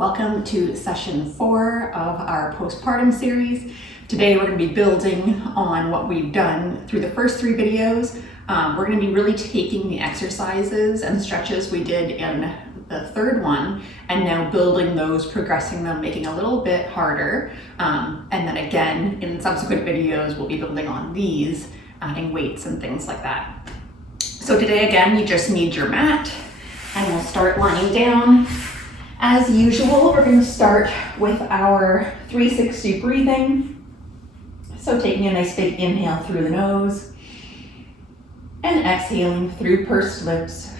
Welcome to session 4 of our postpartum series. Today we're going to be building on what we've done through the first 3 videos. We're going to be really taking the exercises and stretches we did in the 3rd one and now building those, progressing them, making a little bit harder. And then again, in subsequent videos, we'll be building on these, adding weights and things like that. So today again, you just need your mat and we'll start lying down. As usual, we're going to start with our 360 breathing. So taking a nice big inhale through the nose and exhaling through pursed lips.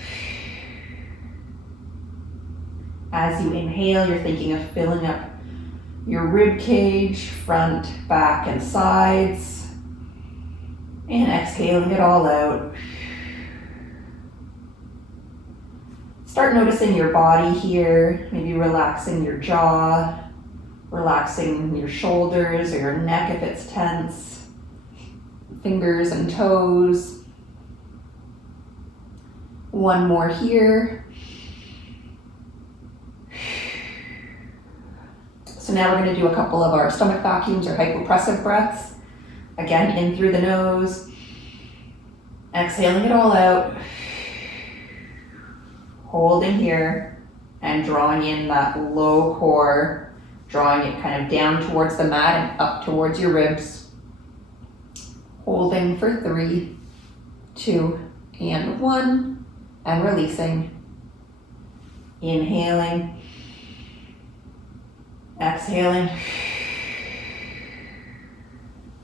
As you inhale, you're thinking of filling up your rib cage, front, back, and sides, and exhaling it all out. Start noticing your body here, maybe relaxing your jaw, relaxing your shoulders or your neck if it's tense, fingers and toes. One more here. So now we're going to do a couple of our stomach vacuums or hypopressive breaths. Again, in through the nose, exhaling it all out. Holding here and drawing in that low core, drawing it kind of down towards the mat and up towards your ribs. Holding for 3, 2, and 1, and releasing. Inhaling, exhaling,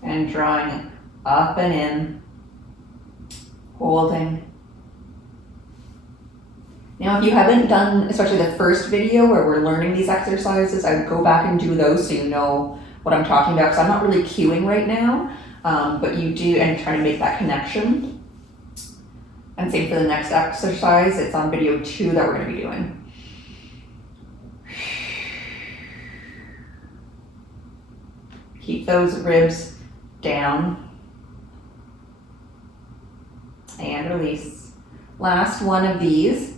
and drawing it up and in, holding. Now, if you haven't done, especially the first video where we're learning these exercises, I would go back and do those so you know what I'm talking about, because I'm not really cueing right now, but you do, and trying to make that connection. And same for the next exercise, it's on video 2 that we're going to be doing. Keep those ribs down and release. Last one of these.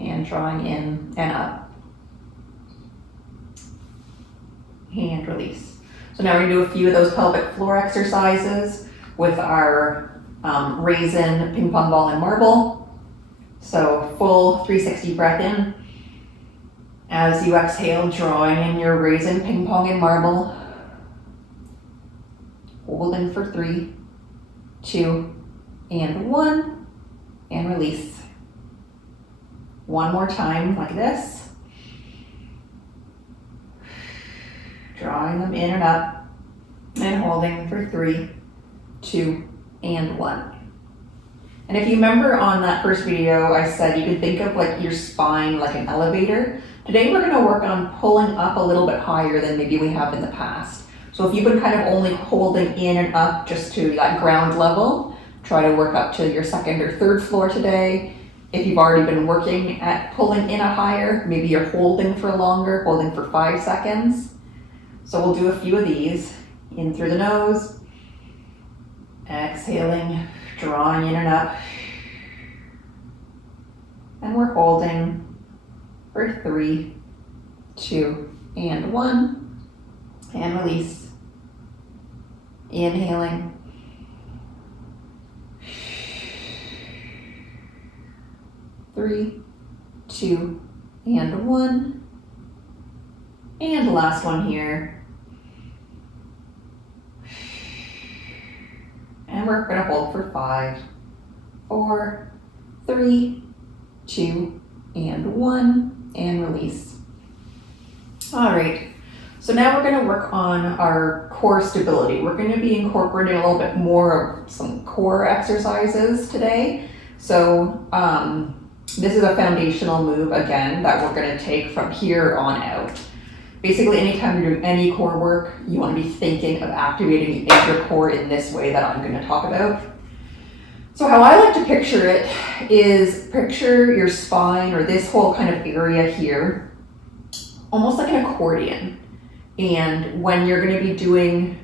And drawing in and up. And release. So now we're going to do a few of those pelvic floor exercises with our raisin, ping pong ball, and marble. So full 360 breath in. As you exhale, drawing in your raisin, ping pong, and marble. Holding for 3, 2, and 1, and release. One more time like this. Drawing them in and up and holding for 3, 2, and 1. And if you remember on that first video, I said you could think of like your spine like an elevator. Today we're going to work on pulling up a little bit higher than maybe we have in the past. So if you've been kind of only holding in and up just to that ground level, try to work up to your 2nd or 3rd floor today. If you've already been working at pulling in a higher, maybe you're holding for longer, holding for 5 seconds. So we'll do a few of these. In through the nose, exhaling, drawing in and up. And we're holding for 3, 2, and 1, and release. Inhaling. 3, 2, and 1. And last one here. And we're going to hold for 5, 4, 3, 2, and 1, and release. All right, so now we're going to work on our core stability. We're going to be incorporating a little bit more of some core exercises today. So, this is a foundational move, again, that we're going to take from here on out. Basically, anytime you're doing any core work, you want to be thinking of activating the inner core in this way that I'm going to talk about. So how I like to picture it is picture your spine or this whole kind of area here, almost like an accordion. And when you're going to be doing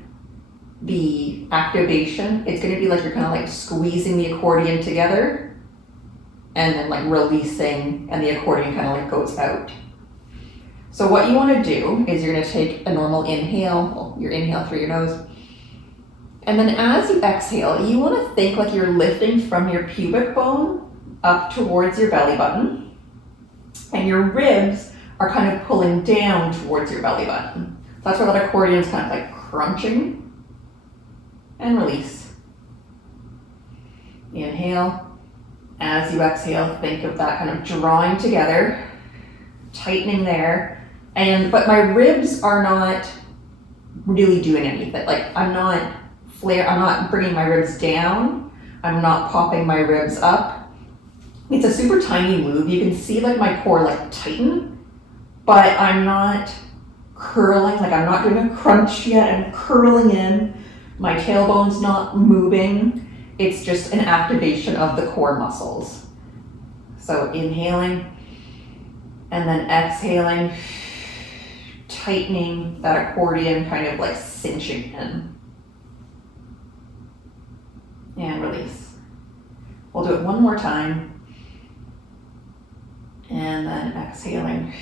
the activation, it's going to be like you're kind of like squeezing the accordion together. and then like releasing, and the accordion kind of like goes out. So what you want to do is you're going to take a normal inhale, well, your inhale through your nose, and then as you exhale, you want to think like you're lifting from your pubic bone up towards your belly button, and your ribs are kind of pulling down towards your belly button. So that's where that accordion is kind of like crunching, and release. Inhale. As you exhale, think of that kind of drawing together, tightening there, but my ribs are not really doing anything. Like I'm not bringing my ribs down. I'm not popping my ribs up. It's a super tiny move. You can see like my core like tighten, but I'm not curling. Like I'm not doing a crunch yet. I'm curling in. My tailbone's not moving. It's just an activation of the core muscles. So inhaling and then exhaling, tightening that accordion, kind of like cinching in. And release. We'll do it one more time. And then exhaling.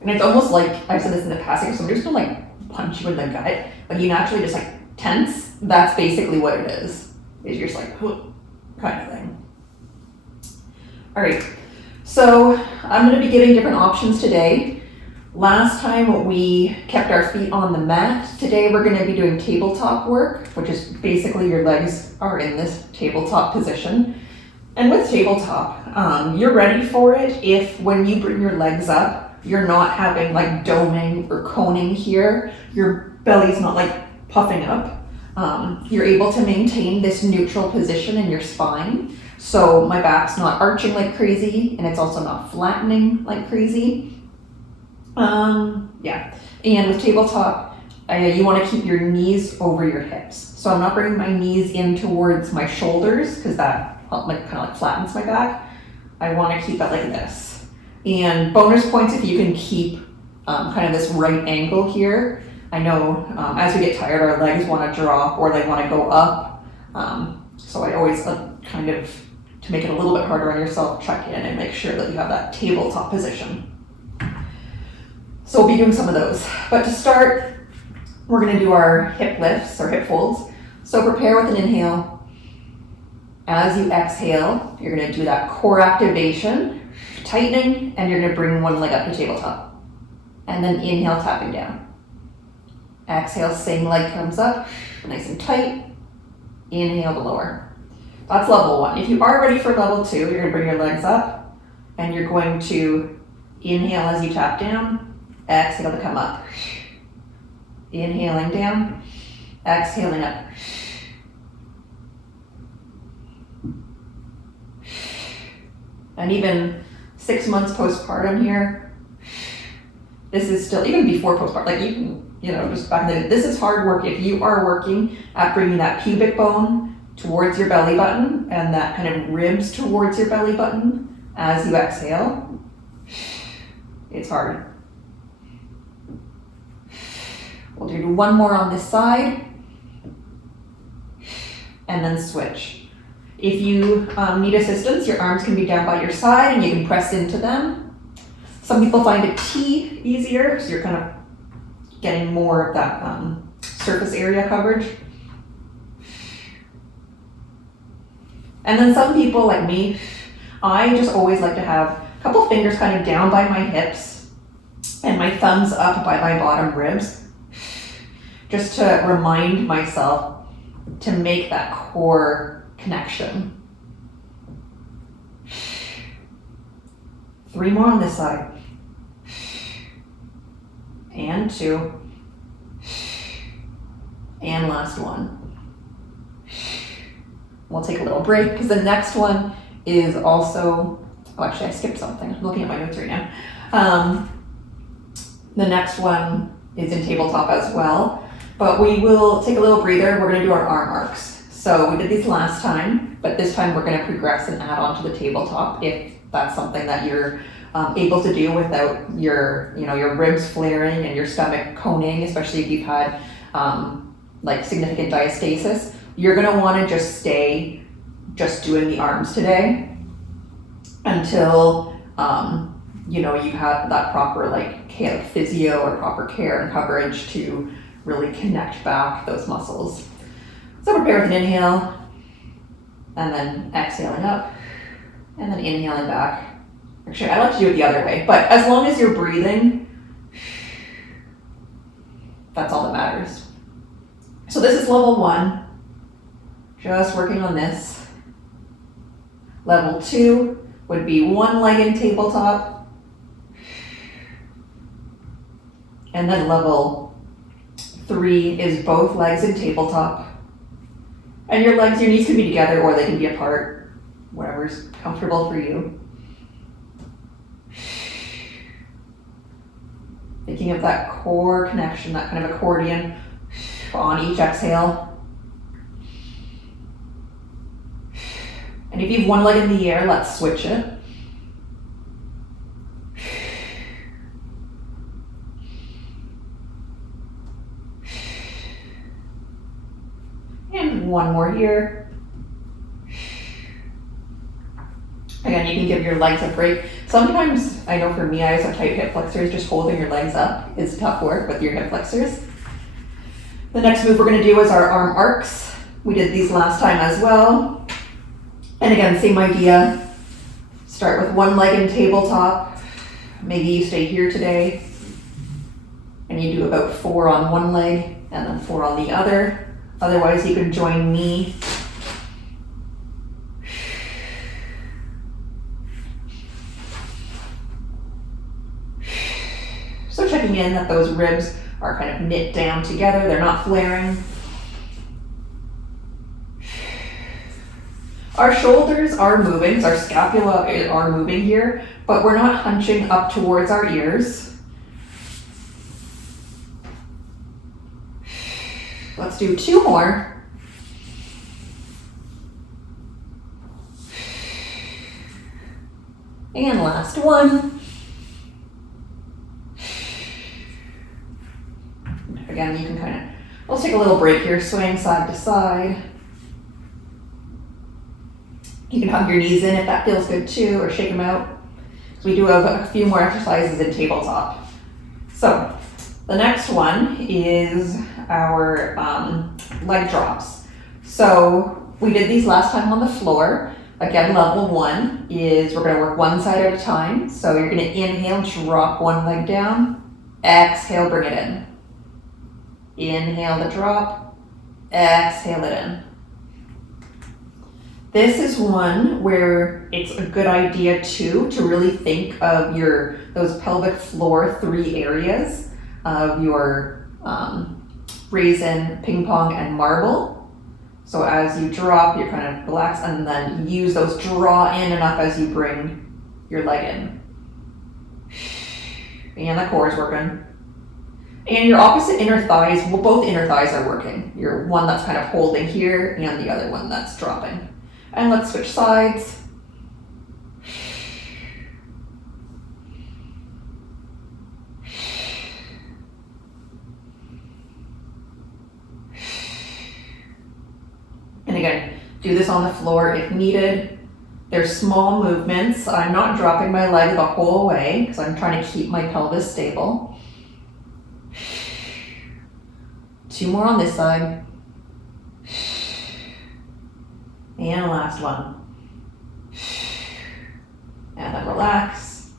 And it's almost like, I've said this in the past, if somebody's gonna like punch you in the gut, like you naturally just like tense. That's basically what it is you're just like, kind of thing. All right, so I'm gonna be giving different options today. Last time we kept our feet on the mat. Today we're gonna be doing tabletop work, which is basically your legs are in this tabletop position. And with tabletop, you're ready for it if when you bring your legs up, you're not having like doming or coning here. Your belly's not like puffing up. You're able to maintain this neutral position in your spine. So my back's not arching like crazy, and it's also not flattening like crazy. Yeah. And with tabletop, you want to keep your knees over your hips. So I'm not bringing my knees in towards my shoulders because that like kind of like flattens my back. I want to keep that like this. And bonus points if you can keep kind of this right angle here. I know as we get tired, our legs want to drop or they want to go up. So I always kind of, to make it a little bit harder on yourself, check in and make sure that you have that tabletop position. So we'll be doing some of those. But to start, we're going to do our hip lifts or hip folds. So prepare with an inhale. As you exhale, you're going to do that core activation, tightening, and you're going to bring one leg up to tabletop. And then inhale, tapping down. Exhale, same leg comes up, nice and tight. Inhale to lower. That's level one. If you are ready for level two, you're going to bring your legs up and you're going to inhale as you tap down, exhale to come up. Inhaling down, exhaling up. And even 6 months postpartum here, this is still, even before postpartum, like you can, just back then, this is hard work. If you are working at bringing that pubic bone towards your belly button and that kind of ribs towards your belly button as you exhale, it's hard. We'll do one more on this side and then switch. If you need assistance, your arms can be down by your side and you can press into them. Some people find a T easier, so you're kind of getting more of that surface area coverage. And then some people like me, I just always like to have a couple fingers kind of down by my hips and my thumbs up by my bottom ribs, just to remind myself to make that core connection. 3 more on this side. And 2. And last one. We'll take a little break because the next one is also, actually I skipped something. I'm looking at my notes right now. The next one is in tabletop as well, but we will take a little breather. We're going to do our arm arcs. So we did these last time, but this time we're going to progress and add on to the tabletop if that's something that you're able to do without your ribs flaring and your stomach coning, especially if you've had like significant diastasis. You're going to want to just stay just doing the arms today. until, you know, you have that proper like physio or proper care and coverage to really connect back those muscles. So prepare with an inhale, and then exhaling up, and then inhaling back. Actually, I like to do it the other way, but as long as you're breathing, that's all that matters. So this is level 1, just working on this. Level 2 would be one leg in tabletop, and then level 3 is both legs in tabletop. And your knees can be together or they can be apart, whatever's comfortable for you. Thinking of that core connection, that kind of accordion on each exhale. And if you have one leg in the air, let's switch it. And one more here. Again, you can give your legs a break. Sometimes, I know for me, I always have tight hip flexors. Just holding your legs up is tough work with your hip flexors. The next move we're going to do is our arm arcs. We did these last time as well. And again, same idea. Start with one leg in tabletop. Maybe you stay here today. And you do about 4 on one leg and then 4 on the other. Otherwise, you can join me. So checking in that those ribs are kind of knit down together, they're not flaring. Our shoulders are moving, so our scapula are moving here, but we're not hunching up towards our ears. Let's do 2 more. And last one. Again, you can let's take a little break here, swaying side to side. You can hug your knees in if that feels good too, or shake them out. So we do have a few more exercises in tabletop. So the next one is our leg drops. So we did these last time on the floor. Again, level 1 is we're going to work one side at a time. So you're going to inhale, drop one leg down. Exhale, bring it in. Inhale the drop. Exhale it in. This is one where it's a good idea too to really think of those pelvic floor 3 areas of your raisin, ping pong, and marble. So as you drop, you kind of relax and then use those draw in enough as you bring your leg in. And the core is working. And your opposite inner thighs, well, both inner thighs are working. Your one that's kind of holding here and the other one that's dropping. And let's switch sides. And again, do this on the floor if needed. They're small movements. I'm not dropping my leg the whole way because I'm trying to keep my pelvis stable. 2 more on this side. And last one. And then relax.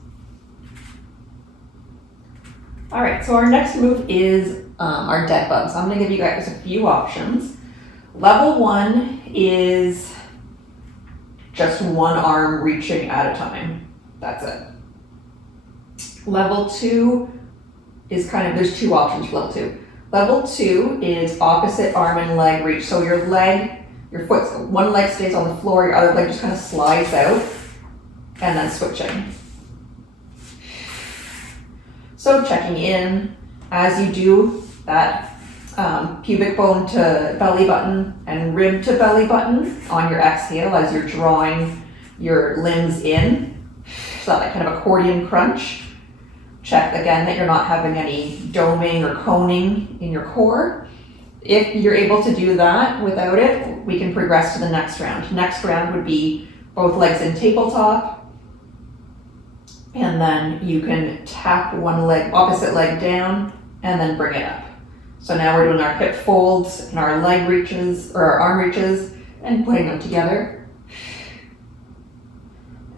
All right, so our next move is our dead bugs. I'm gonna give you guys a few options. Level 1 is just one arm reaching at a time. That's it. Level 2 is there's 2 options for level 2. Level 2 is opposite arm and leg reach. So your one leg stays on the floor, your other leg just kind of slides out, and then switching. So checking in as you do that pubic bone to belly button and rib to belly button on your exhale as you're drawing your limbs in. So that kind of accordion crunch. Check again that you're not having any doming or coning in your core. If you're able to do that without it, we can progress to the next round. Next round would be both legs in tabletop, And then you can tap one leg, opposite leg down, and then bring it up. So now we're doing our hip folds and our leg reaches, or our arm reaches, and putting them together.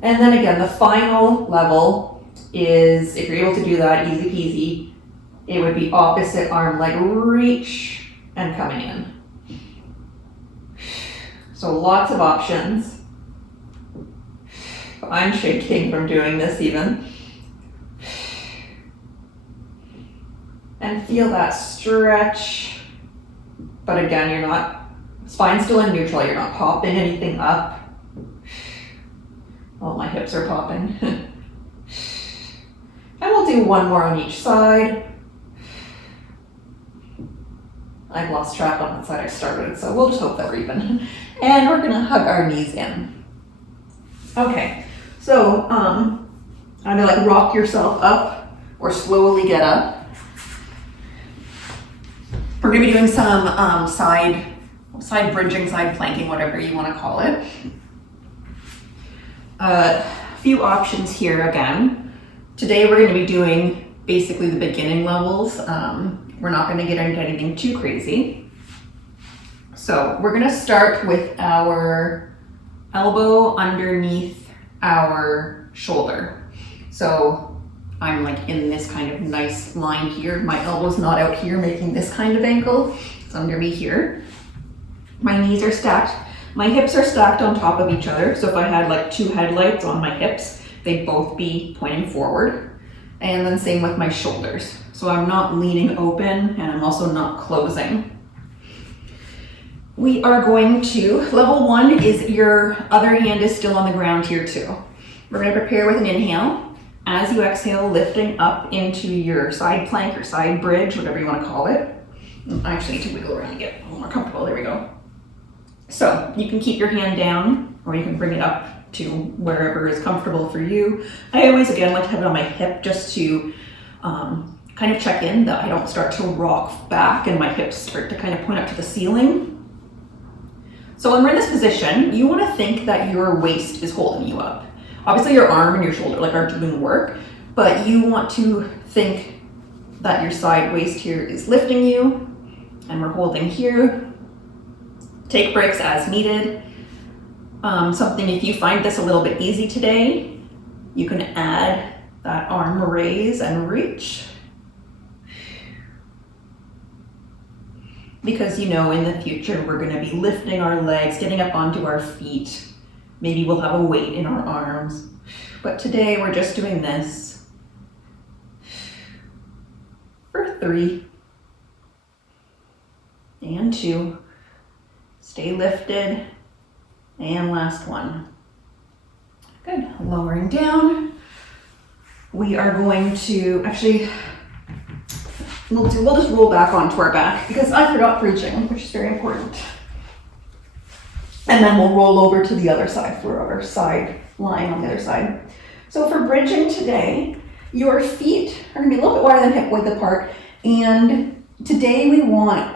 And then again, the final level is, if you're able to do that, easy peasy, it would be opposite arm leg reach and coming in. So lots of options. I'm shaking from doing this even. And feel that stretch. But again, you're not, spine's still in neutral, you're not popping anything up. Oh, my hips are popping. And we'll do one more on each side. I've lost track on what side I started, so we'll just hope that we're even. And we're gonna hug our knees in. Okay, so either like rock yourself up or slowly get up. We're gonna be doing some side bridging, side planking, whatever you wanna call it. A few options here again. Today we're gonna be doing basically the beginning levels. We're not gonna get into anything too crazy. So we're gonna start with our elbow underneath our shoulder. So I'm like in this kind of nice line here. My elbow's not out here making this kind of angle. It's under me here. My knees are stacked. My hips are stacked on top of each other. So if I had like two headlights on my hips, they'd both be pointing forward. And then same with my shoulders. So I'm not leaning open and I'm also not closing. We are going to, level one is your other hand is still on the ground here too. We're gonna prepare with an inhale. As you exhale, lifting up into your side plank or side bridge, whatever you wanna call it. I actually need to wiggle around and get a little more comfortable, there we go. So you can keep your hand down or you can bring it up to wherever is comfortable for you. I always, again, like to have it on my hip just to kind of check in that I don't start to rock back and my hips start to kind of point up to the ceiling. So when we're in this position, you want to think that your waist is holding you up. Obviously your arm and your shoulder like are doing work, but you want to think that your side waist here is lifting you and we're holding here. Take breaks as needed. Something, if you find this a little bit easy today, you can add that arm raise and reach. Because you know in the future we're going to be lifting our legs, getting up onto our feet. Maybe we'll have a weight in our arms. But today we're just doing this for 3 and 2. Stay lifted. And last one. Good. Lowering down. We are going to actually, we'll just roll back onto our back because I forgot bridging, which is very important. And then we'll roll over to the other side for our side lying on the other side. So for bridging today, your feet are gonna be a little bit wider than hip width apart. And today we want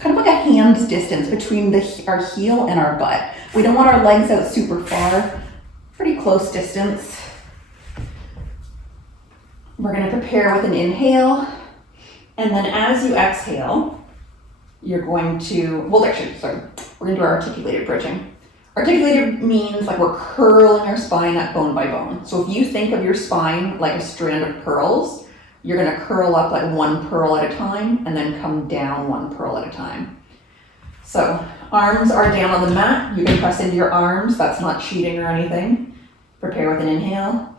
kind of like a hand's distance between our heel and our butt. We don't want our legs out super far, pretty close distance. We're gonna prepare with an inhale. And then as you exhale, you're going to, we're gonna do our articulated bridging. Articulated means like we're curling our spine at bone by bone. So if you think of your spine like a strand of pearls, you're gonna curl up like one pearl at a time and then come down one pearl at a time. So arms are down on the mat. You can press into your arms. That's not cheating or anything. Prepare with an inhale.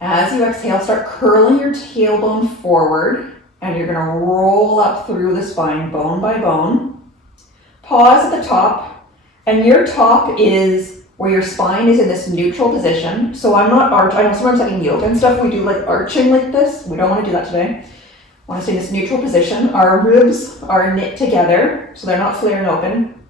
As you exhale, start curling your tailbone forward and you're gonna roll up through the spine bone by bone. Pause at the top, and your top is where your spine is in this neutral position. So I'm not I know sometimes like in yoga and stuff, we do like arching like this. We don't wanna do that today. I wanna stay in this neutral position. Our ribs are knit together, so they're not flaring open.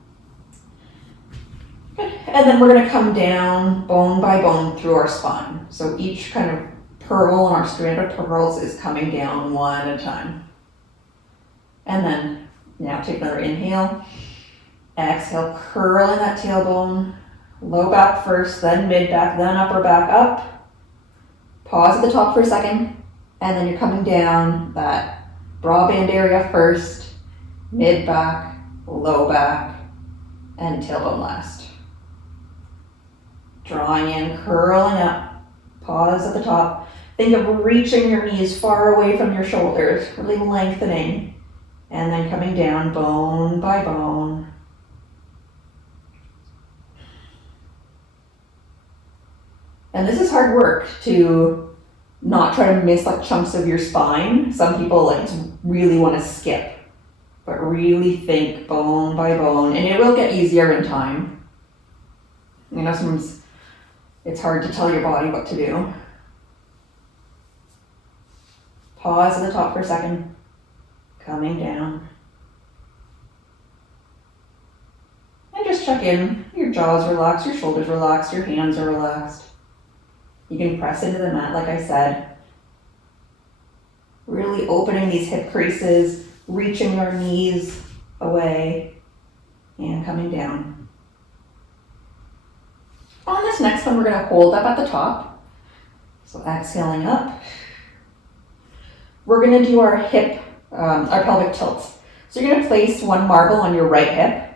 Good. And then we're gonna come down bone by bone through our spine. So each kind of pearl on our strand of pearls is coming down one at a time. And then now take another inhale. Exhale, curling that tailbone. Low back first, then mid back, then upper back up. Pause at the top for a second, and then you're coming down that bra band area first, mid back, low back, and tailbone last. Drawing in, curling up, pause at the top. Think of reaching your knees far away from your shoulders, really lengthening, and then coming down bone by bone. And this is hard work to not try to miss like chunks of your spine. Some people like really want to skip, but really think bone by bone, and it will get easier in time. You know, sometimes it's hard to tell your body what to do. Pause at the top for a second, coming down. And just check in. Your jaw's relaxed, your shoulders relaxed, your hands are relaxed. You can press into the mat, like I said. Really opening these hip creases, reaching your knees away, and coming down. On this next one, we're going to hold up at the top. So exhaling up. We're going to do our our pelvic tilts. So you're going to place one marble on your right hip,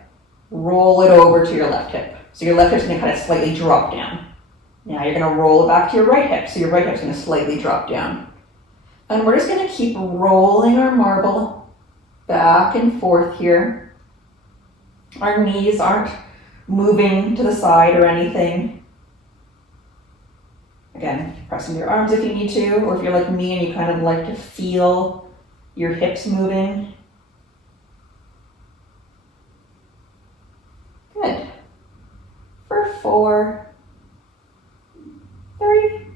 roll it over to your left hip. So your left hip's going to kind of slightly drop down. Now you're going to roll it back to your right hip. So your right hip's going to slightly drop down. And we're just going to keep rolling our marble back and forth here. Our knees aren't moving to the side or anything. Again, pressing your arms if you need to, or if you're like me and you kind of like to feel your hips moving. Good. For 4, 3,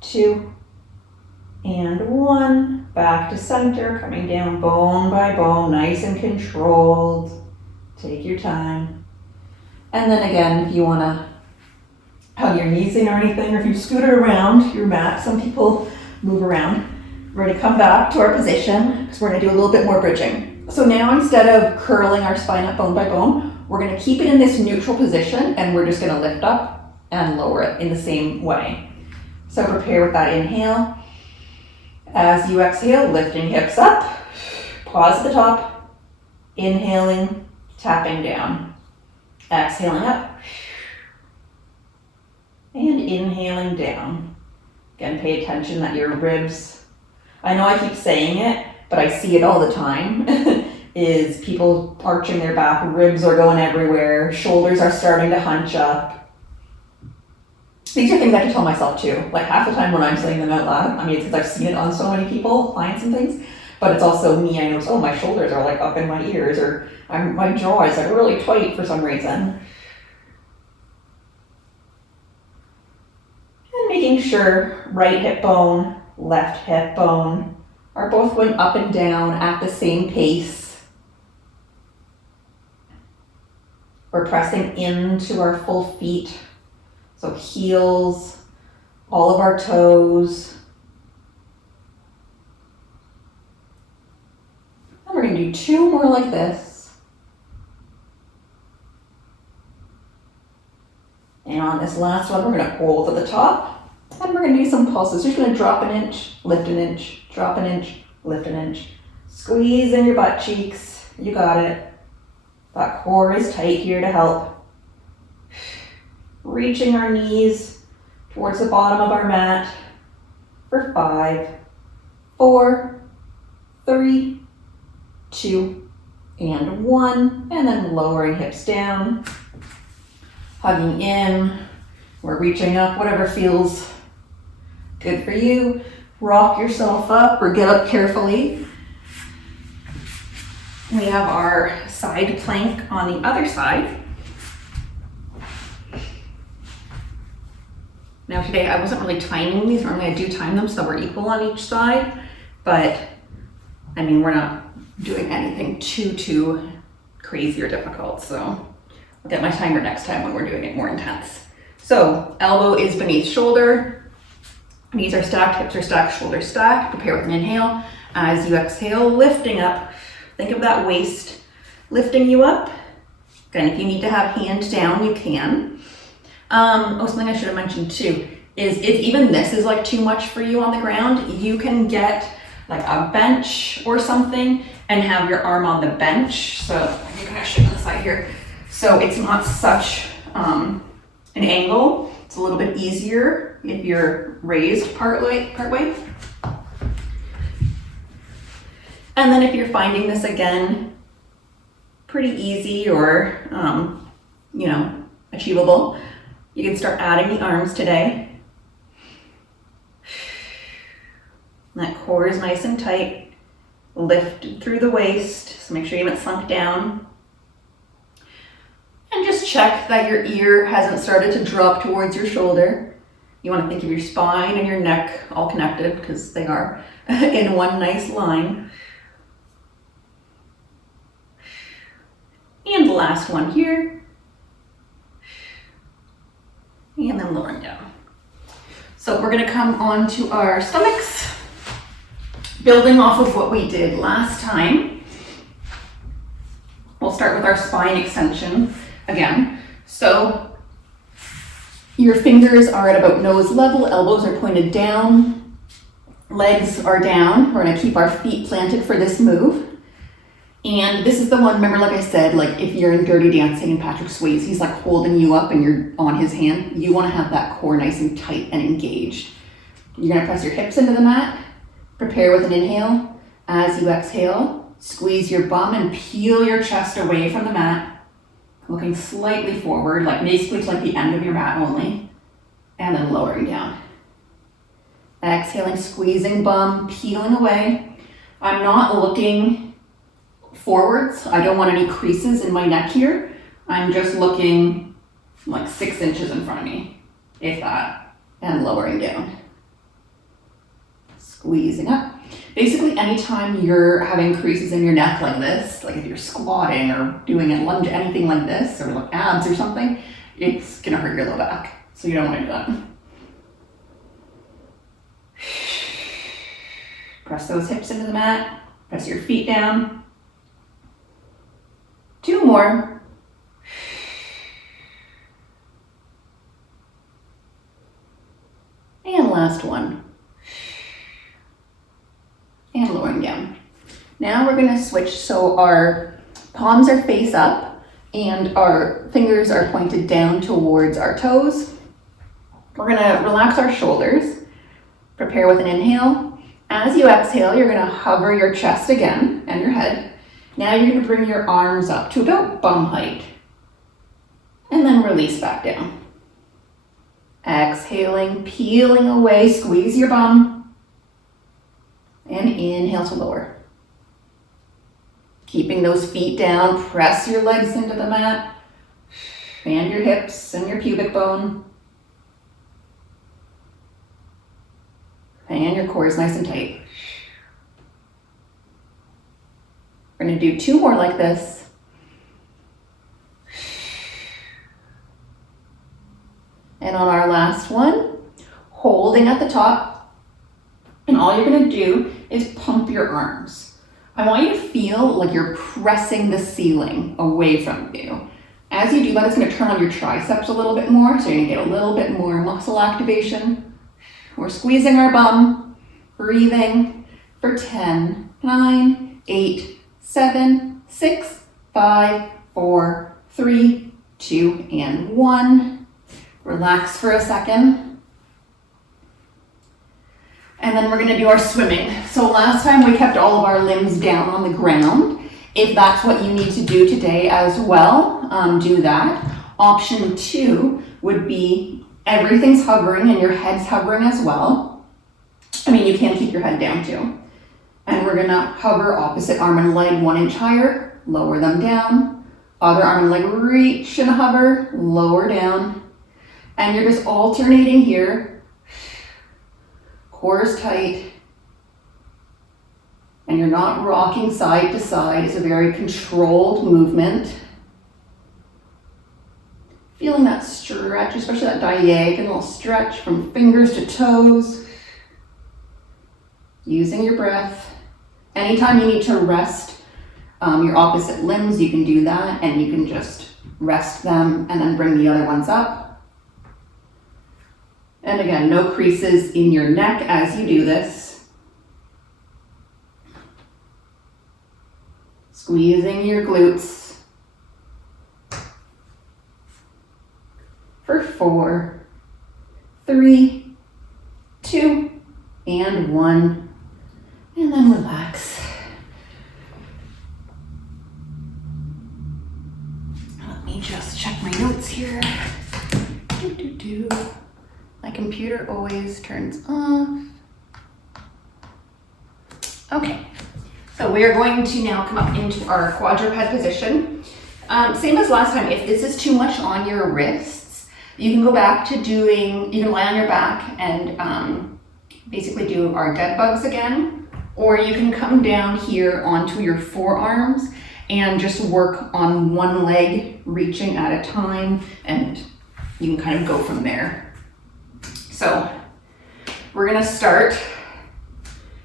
2, and 1. Back to center, coming down bone by bone, nice and controlled. Take your time. And then again, if you want to hug your knees in or anything, or if you scooter around your mat, some people move around. We're going to come back to our position because we're going to do a little bit more bridging. So now instead of curling our spine up bone by bone, we're going to keep it in this neutral position and we're just going to lift up and lower it in the same way. So prepare with that inhale. As you exhale, lifting hips up. Pause at the top. Inhaling, tapping down. Exhaling up. And inhaling down. Again, pay attention that your ribs, I know I keep saying it, but I see it all the time, is people arching their back, ribs are going everywhere, shoulders are starting to hunch up. These are things I have to tell myself too. Like half the time when I'm saying them out loud, I mean, it's because I've seen it on so many people, clients and things, but it's also me. I notice, oh, my shoulders are like up in my ears, or my jaw is like really tight for some reason. And making sure right hip bone, left hip bone are both going up and down at the same pace. We're pressing into our full feet. So heels, all of our toes. And we're going to do 2 more like this. And on this last one, we're going to hold at the top. And we're going to do some pulses. You're just going to drop an inch, lift an inch, drop an inch, lift an inch. Squeeze in your butt cheeks. You got it. That core is tight here to help. Reaching our knees towards the bottom of our mat for 5, 4, 3, 2, and 1. And then lowering hips down, hugging in. We're reaching up, whatever feels good for you. Rock yourself up or get up carefully. We have our side plank on the other side. Now today I wasn't really timing these. Normally I do time them so we're equal on each side, but I mean, we're not doing anything too crazy or difficult. So I'll get my timer next time when we're doing it more intense. So elbow is beneath shoulder, knees are stacked, hips are stacked, shoulders stacked. Prepare with an inhale. As you exhale, lifting up. Think of that waist lifting you up. Again, if you need to have hand down, you can. Something I should have mentioned too. is if even this is like too much for you on the ground, you can get like a bench or something and have your arm on the bench. So I'm gonna show you on the side here. So it's not such an angle. It's a little bit easier if you're raised part way. And then if you're finding this again pretty easy or achievable, you can start adding the arms today. And that core is nice and tight, lifted through the waist, so make sure you haven't sunk down. And just check that your ear hasn't started to drop towards your shoulder. You want to think of your spine and your neck all connected, because they are, in one nice line. And the last one here. And then lowering down. So we're going to come on to our stomachs. Building off of what we did last time, we'll start with our spine extension again. So your fingers are at about nose level, elbows are pointed down, legs are down. We're going to keep our feet planted for this move. And this is the one, remember, like I said, like if you're in Dirty Dancing and Patrick Swayze, he's like holding you up and you're on his hand. You want to have that core nice and tight and engaged. You're going to press your hips into the mat. Prepare with an inhale. As you exhale, squeeze your bum and peel your chest away from the mat, looking slightly forward, like basically to like the end of your mat only, and then lowering down. Exhaling, squeezing bum, peeling away. I'm not looking forwards. I don't want any creases in my neck here. I'm just looking like 6 inches in front of me, if that, and lowering down. Squeezing up. Basically, anytime you're having creases in your neck like this, like if you're squatting or doing a lunge, anything like this, or like abs or something, it's gonna hurt your low back. So you don't want to do that. Press those hips into the mat. Press your feet down. 2 more. And last one. And lowering down. Now we're going to switch so our palms are face up and our fingers are pointed down towards our toes. We're going to relax our shoulders. Prepare with an inhale. As you exhale, you're going to hover your chest again and your head. Now you're going to bring your arms up to about bum height. And then release back down. Exhaling, peeling away, squeeze your bum. And inhale to lower. Keeping those feet down, press your legs into the mat. Fan your hips and your pubic bone. And your core is nice and tight. We're going to do 2 more like this. And on our last one, holding at the top. And all you're going to do is pump your arms. I want you to feel like you're pressing the ceiling away from you. As you do that, it's going to turn on your triceps a little bit more, so you're going to get a little bit more muscle activation. We're squeezing our bum, breathing for 10, 9, 8, 7, 6, 5, 4, 3, 2, and 1. Relax for a second. And then we're going to do our swimming. So last time we kept all of our limbs down on the ground. If that's what you need to do today as well, do that. Option 2 would be everything's hovering and your head's hovering as well. I mean, you can keep your head down too. And we're going to hover opposite arm and leg 1 inch higher, lower them down. Other arm and leg reach and hover, lower down. And you're just alternating here. Core is tight, and you're not rocking side to side. It's a very controlled movement. Feeling that stretch, especially that diagonal stretch from fingers to toes. Using your breath. Anytime you need to rest your opposite limbs, you can do that, and you can just rest them and then bring the other ones up. And again, no creases in your neck as you do this. Squeezing your glutes. For 4, 3, 2, and 1. And then relax. Let me just check my notes here. My computer always turns off. Okay, so we are going to now come up into our quadruped position. Same as last time, if this is too much on your wrists, you can go back to you can lie on your back and basically do our dead bugs again, or you can come down here onto your forearms and just work on one leg, reaching at a time, and you can kind of go from there. So we're gonna start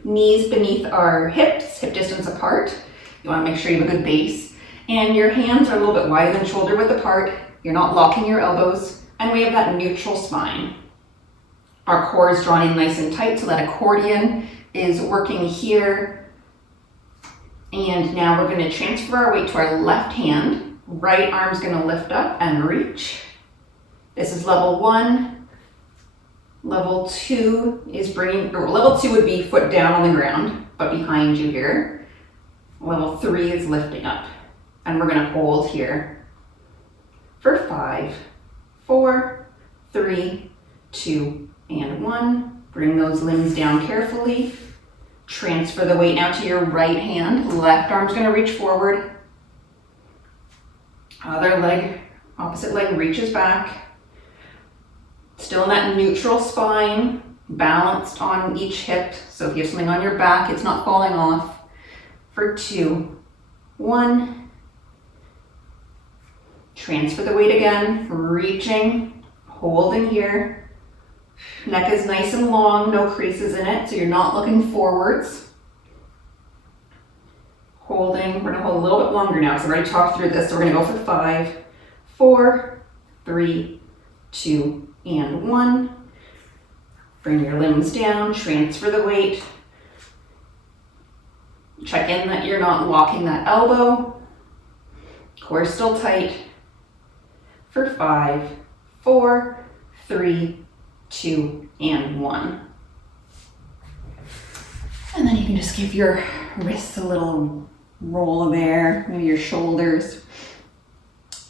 knees beneath our hips, hip distance apart. You wanna make sure you have a good base. And your hands are a little bit wider than shoulder width apart. You're not locking your elbows. And we have that neutral spine. Our core is drawn in nice and tight, so that accordion is working here. And now we're gonna transfer our weight to our left hand. Right arm's gonna lift up and reach. This is level 1. Level 2 is level 2 would be foot down on the ground, but behind you here. Level 3 is lifting up, and we're gonna hold here for 5, 4, 3, 2, and 1. Bring those limbs down carefully. Transfer the weight now to your right hand. Left arm's gonna reach forward. Other leg, opposite leg reaches back. Still in that neutral spine, balanced on each hip. So if you have something on your back, it's not falling off. For 2, 1. Transfer the weight again, reaching, holding here. Neck is nice and long, no creases in it, so you're not looking forwards. Holding, we're gonna hold a little bit longer now, because I've already talked through this, so we're gonna go for 5, 4, 3, 2, and 1. Bring your limbs down, transfer the weight. Check in that you're not locking that elbow. Core still tight. For 5, 4, 3, 2, and 1. And then you can just give your wrists a little roll there, maybe your shoulders.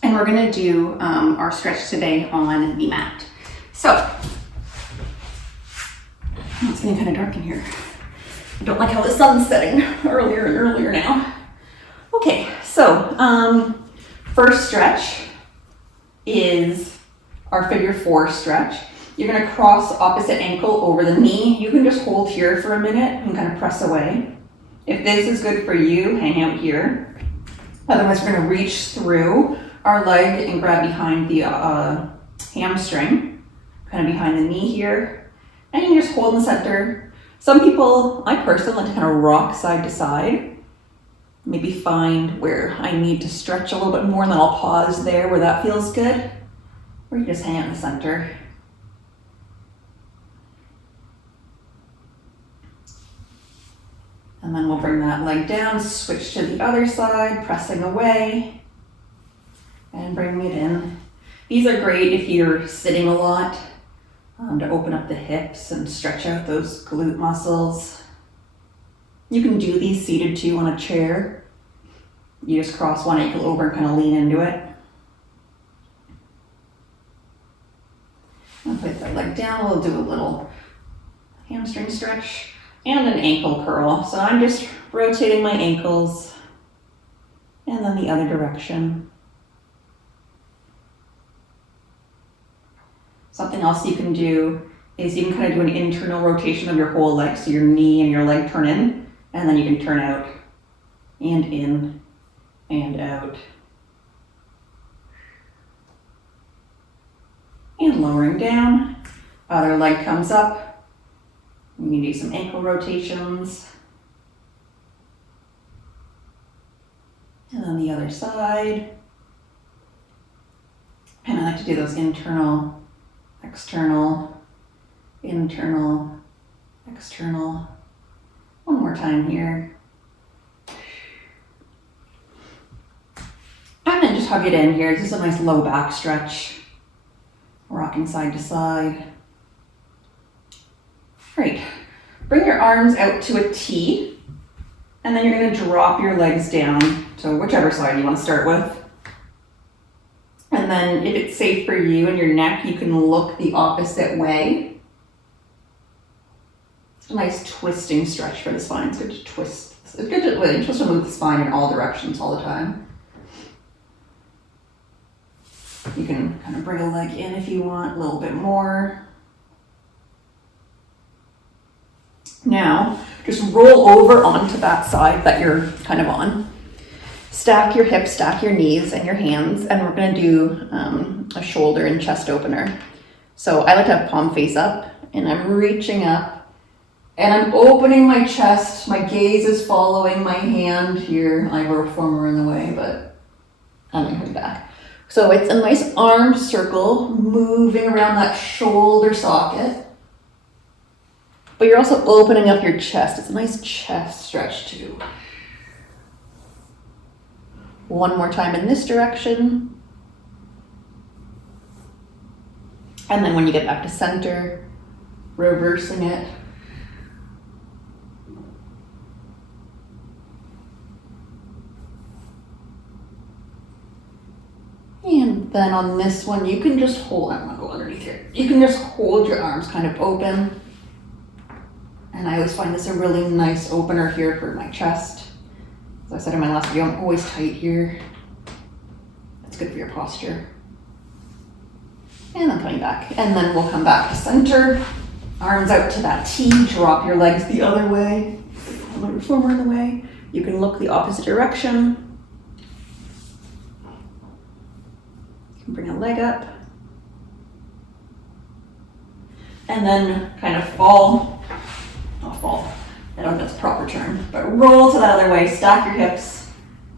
And we're gonna do our stretch today on the mat. So, it's getting kind of dark in here. I don't like how the sun's setting earlier and earlier now. Okay, so first stretch is our figure 4 stretch. You're gonna cross opposite ankle over the knee. You can just hold here for a minute and kind of press away. If this is good for you, hang out here. Otherwise, we're gonna reach through our leg and grab behind the hamstring. Kind of behind the knee here, and you can just hold in the center. Some people, I personally like to kind of rock side to side, maybe find where I need to stretch a little bit more, and then I'll pause there where that feels good, or you just hang out in the center. And then we'll bring that leg down, switch to the other side, pressing away, and bringing it in. These are great if you're sitting a lot, to open up the hips and stretch out those glute muscles. You can do these seated too on a chair. You just cross one ankle over and kind of lean into it. I'll put that leg down. We'll do a little hamstring stretch and an ankle curl. So I'm just rotating my ankles and then the other direction. Something else you can do is you can kind of do an internal rotation of your whole leg. So your knee and your leg turn in, and then you can turn out and in and out. And lowering down, other leg comes up. You can do some ankle rotations. And then the other side. And I like to do those internal, external, internal, external. One more time here. And then just hug it in here. This is a nice low back stretch. Rocking side to side. Great. Bring your arms out to a T. And then you're going to drop your legs down to whichever side you want to start with. And then if it's safe for you and your neck, you can look the opposite way. It's a nice twisting stretch for the spine. It's good to twist. It's good to, you're supposed to move the spine in all directions all the time. You can kind of bring a leg in if you want, a little bit more. Now, just roll over onto that side that you're kind of on. Stack your hips, stack your knees and your hands, and we're gonna do a shoulder and chest opener. So I like to have palm face up, and I'm reaching up, and I'm opening my chest. My gaze is following my hand here. I have a reformer in the way, but I'm gonna come back. So it's a nice arm circle moving around that shoulder socket. But you're also opening up your chest. It's a nice chest stretch too. One more time in this direction. And then when you get back to center, reversing it. And then on this one, you can just hold, I'm gonna go underneath here. You can just hold your arms kind of open. And I always find this a really nice opener here for my chest. As I said in my last video, I'm always tight here. That's good for your posture. And then coming back. And then we'll come back to center. Arms out to that T, drop your legs the other way. A little reformer in the way. You can look the opposite direction. Bring a leg up. And then kind of fall. Not fall. I don't know if that's a proper term, but roll to the other way. Stack your hips,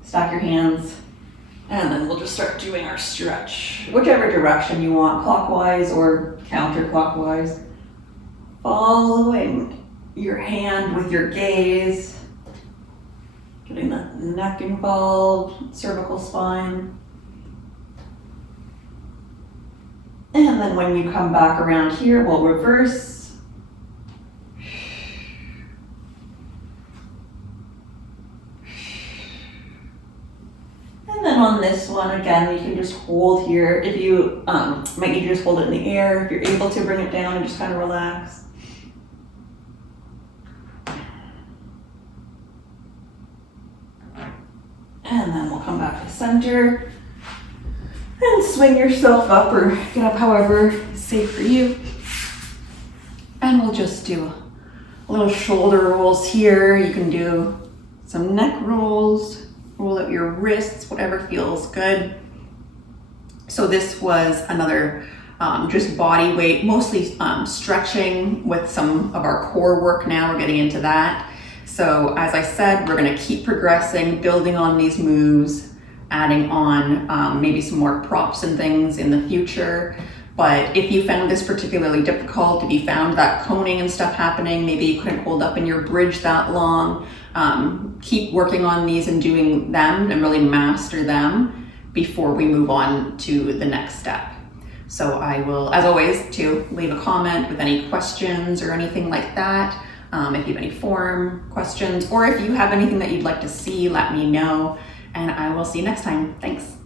stack your hands, and then we'll just start doing our stretch. Whichever direction you want, clockwise or counterclockwise. Following your hand with your gaze. Getting the neck involved, cervical spine. And then when you come back around here, we'll reverse. And then on this one, again, you can just hold here. If you might need to just hold it in the air. If you're able to, bring it down and just kind of relax. And then we'll come back to center. And swing yourself up or get up however is safe for you. And we'll just do little shoulder rolls here. You can do some neck rolls, roll out your wrists, whatever feels good. So this was another just body weight, mostly stretching with some of our core work now. We're getting into that. So as I said, we're gonna keep progressing, building on these moves, adding on maybe some more props and things in the future. But if you found this particularly difficult, if you found that coning and stuff happening, maybe you couldn't hold up in your bridge that long, keep working on these and doing them and really master them before we move on to the next step. So I will, as always, to leave a comment with any questions or anything like that. If you have any form questions, or if you have anything that you'd like to see, let me know. And I will see you next time. Thanks.